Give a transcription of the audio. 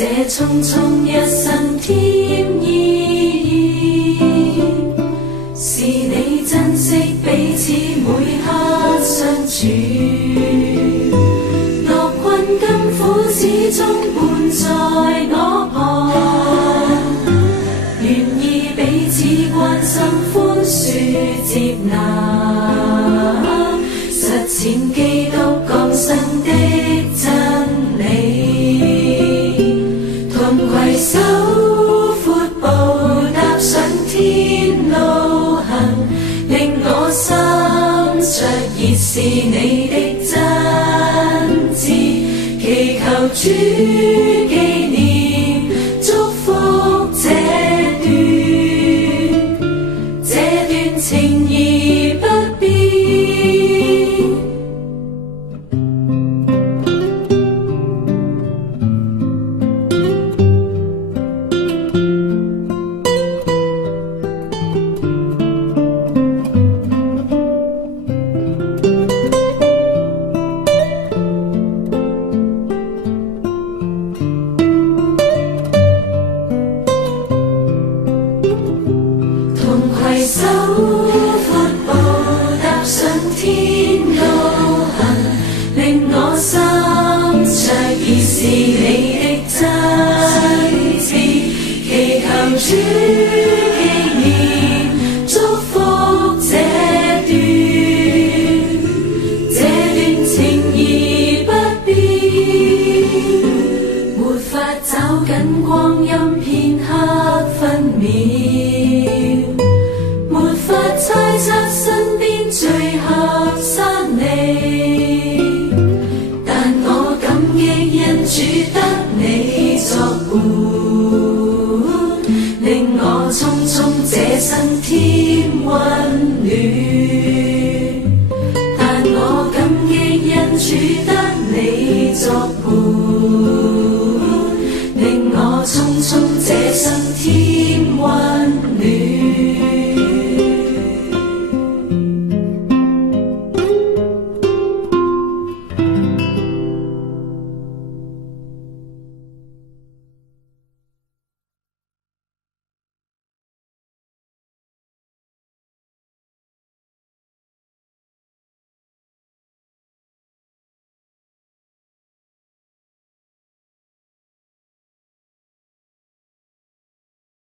這匆匆一生添意義，是你珍惜彼此每刻相處，樂困甘苦始終伴在我旁，願意彼此關心寬恕接納，實踐基督降生的真理，同攜手闊步踏上天路行，令我心着熱是你的真摯，祈求主紀念祝福這段情誼不變。攜手闊步踏上天路行，令我心着熱是你的真摯，祈求主紀念祝福這段情誼不變，沒法找緊光陰片刻分秒，沒法猜測身邊最合山你，但我感激因主得你作伴，令我匆匆這生添溫暖，但我感激因主得你作伴。